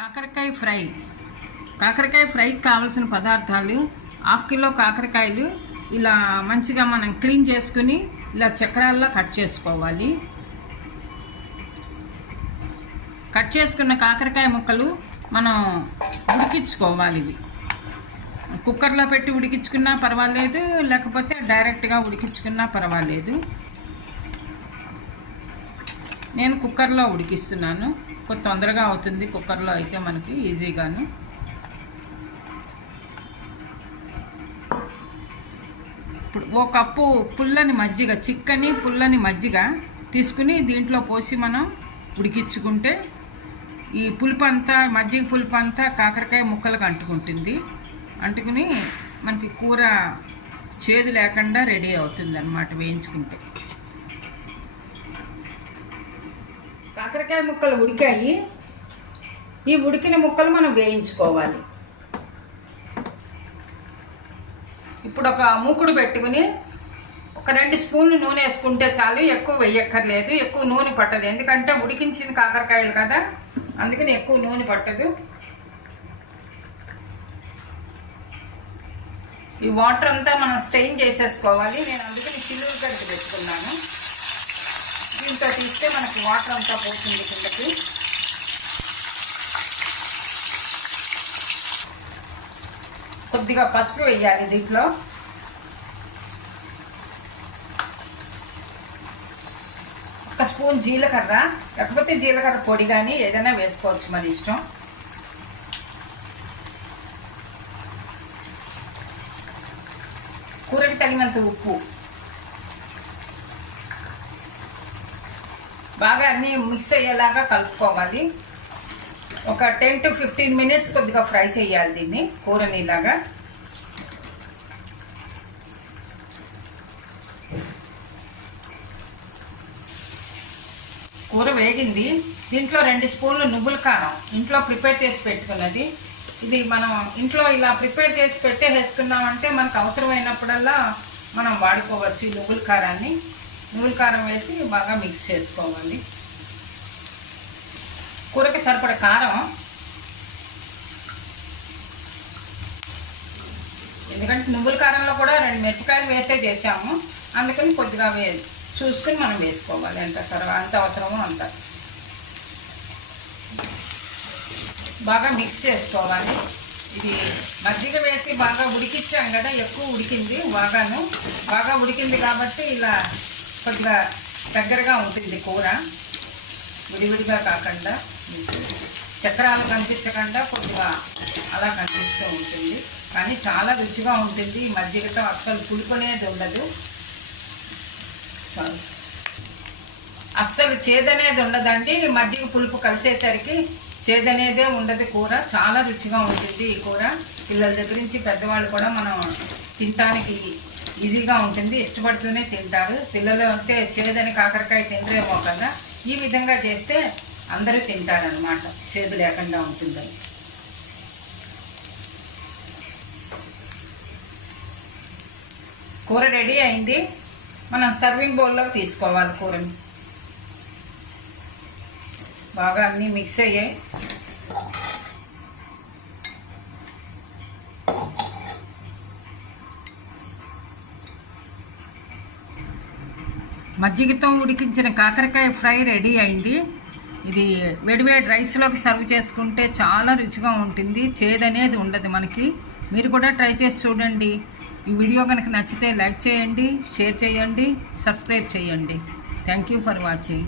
కాకరకాయ ఫ్రై. కాకరకాయ ఫ్రైకి కావాల్సిన పదార్థాలు హాఫ్ కిలో కాకరకాయలు ఇలా మంచిగా మనం క్లీన్ చేసుకుని ఇలా చక్రాల్లో కట్ చేసుకోవాలి. కట్ చేసుకున్న కాకరకాయ ముక్కలు మనం ఉడికించుకోవాలి ఇవి. కుక్కర్లో పెట్టి ఉడికించుకున్నా పర్వాలేదు లేకపోతే డైరెక్ట్గా ఉడికించుకున్నా పర్వాలేదు. నేను కుక్కర్లో ఉడికిస్తున్నాను. కొంచెం తొందరగా అవుతుంది కుక్కర్లో అయితే మనకి ఈజీగాను. ఇప్పుడు ఓ కప్పు పుల్లని మజ్జిగ చిక్కని పుల్లని మజ్జిగ తీసుకుని దీంట్లో పోసి మనం ఉడికించుకుంటే ఈ పులుపు అంతా మజ్జిగ పులుపు అంతా కాకరకాయ ముక్కలకు అంటుకుంటుంది. అంటుకుని మనకి కూర చేదు లేకుండా రెడీ అవుతుంది అన్నమాట వేయించుకుంటే. కాకరకాయ ముక్కలు ఉడికాయి. ఈ ఉడికిన ముక్కలు మనం వేయించుకోవాలి. ఇప్పుడు ఒక మూకుడు పెట్టుకుని ఒక రెండు స్పూన్లు నూనె వేసుకుంటే చాలు. ఎక్కువ వేయక్కర్లేదు. ఎక్కువ నూనె పట్టదు. ఎందుకంటే ఉడికించింది కాకరకాయలు కదా. అందుకని ఎక్కువ నూనె పట్టదు. ఈ వాటర్ అంతా మనం స్టెయిన్ చేసేసుకోవాలి. నేను అందుకని సిల్వర్ గడ్డి పెట్టుకున్నాను. దీంతో తీస్తే మనకి వాటర్ అంతా పోతుంది కిందకి. కొద్దిగా పసుపు వేయాలి దీంట్లో. ఒక స్పూన్ జీలకర్ర లేకపోతే జీలకర్ర పొడి కానీ ఏదైనా వేసుకోవచ్చు మన ఇష్టం. కూరకి తగినంత ఉప్పు. బాగా అన్నీ మిక్స్ అయ్యేలాగా కలుపుకోవాలి. ఒక టెన్ టు ఫిఫ్టీన్ మినిట్స్ కొద్దిగా ఫ్రై చేయాలి దీన్ని కూరని ఇలాగా కూర వేగింది. దీంట్లో రెండు స్పూన్లు నువ్వుల కారం. ఇంట్లో ప్రిపేర్ చేసి పెట్టుకున్నది. ఇది మనం ఇంట్లో ఇలా ప్రిపేర్ చేసి పెట్టేసేసుకున్నామంటే మనకు అవసరమైనప్పుడల్లా మనం వాడుకోవచ్చు ఈ నువ్వుల కారాన్ని. నువ్వుల కారం వేసి బాగా మిక్స్ చేసుకోవాలి. కూరకి సరిపడ కారం. ఎందుకంటే నువ్వుల కారంలో కూడా రెండు మిరపకాయలు వేసే చేసాము అందుకని కొద్దిగా వే చూసుకుని మనం వేసుకోవాలి. ఎంత సర అంత అవసరమో అంత. బాగా మిక్స్ చేసుకోవాలి. ఇది మజ్జిగ వేసి బాగా ఉడికిచ్చాం కదా ఎక్కువ ఉడికింది బాగాను. బాగా ఉడికింది కాబట్టి ఇలా కొద్దిగా దగ్గరగా ఉంటుంది కూర. విడివిడిగా కాకుండా చక్రాలు కనిపించకుండా కొద్దిగా అలా కనిపిస్తూ ఉంటుంది. కానీ చాలా రుచిగా ఉంటుంది. ఈ మజ్జిగతో అస్సలు పులుపు అనేది ఉండదు అస్సలు చేదనేది ఉండదండి. మజ్జిగ పులుపు కలిసేసరికి చేదనేదే ఉండదు కూర. చాలా రుచిగా ఉంటుంది ఈ కూర. పిల్లల దగ్గర నుంచి పెద్దవాళ్ళు కూడా మనం తినటానికి ఈజీగా ఉంటుంది. ఇష్టపడుతూనే తింటారు. పిల్లలు అంటే చేదని కాకరకాయ తినరేమో కదా ఈ విధంగా చేస్తే అందరూ తింటారనమాట చేదు లేకుండా ఉంటుందని. కూర రెడీ అయింది. మనం సర్వింగ్ బౌల్లోకి తీసుకోవాలి కూరని. బాగా అన్నీ మిక్స్ అయ్యాయి. మజ్జిగతో ఉడికించిన కాకరకాయ ఫ్రై రెడీ అయింది. ఇది వేడివేడి రైస్లోకి సర్వ్ చేసుకుంటే చాలా రుచిగా ఉంటుంది. చేదనేది ఉండదు మనకి. మీరు కూడా ట్రై చేసి చూడండి. ఈ వీడియో కనుక నచ్చితే లైక్ చేయండి షేర్ చేయండి సబ్స్క్రైబ్ చేయండి. Thank you for watching.